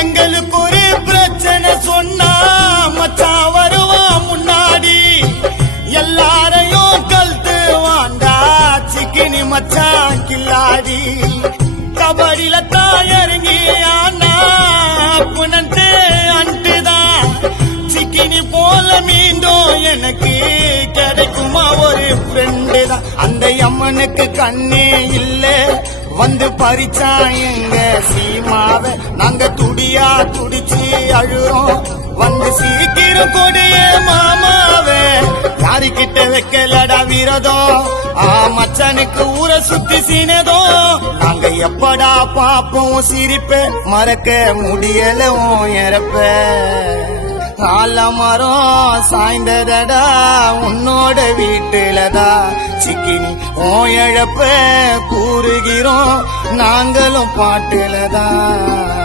எங்களுக்கு ஒரு பிரச்சனை சொன்னா மச்சான் வருவான் முன்னாடி, எல்லாரையும் கழுத்து வாண்டா சிக்கினி மச்சான் கில்லாடி. கபடியில தான் இறங்கி ஆனா புனந்து அண்டுதான், சிக்கினி போல மீண்டும் எனக்கு கிடைக்குமா ஒரு ஃப்ரெண்டு தான். அந்த அம்மனுக்கு கண்ணே இல்ல வந்து பறிச்சா எங்க சீமாவ, நாங்க துடியா துடிச்சு அழுறோம் வந்து சீக்கிரம் கொடிய மாமாவே. யாருக்கிட்ட வைக்கலடா விரதம், மச்சானுக்கு ஊரை சுத்தி சீனதோ. நாங்க எப்படா பாப்போம் சிரிப்ப, மறக்க முடியல இறப்ப. ஆலமரம் சாய்ந்ததடா உன்னோட வீட்டுலதா, சிக்கினி ஓ இழப்ப கூறுகிறோம் நாங்களும் பாட்டுலதான்.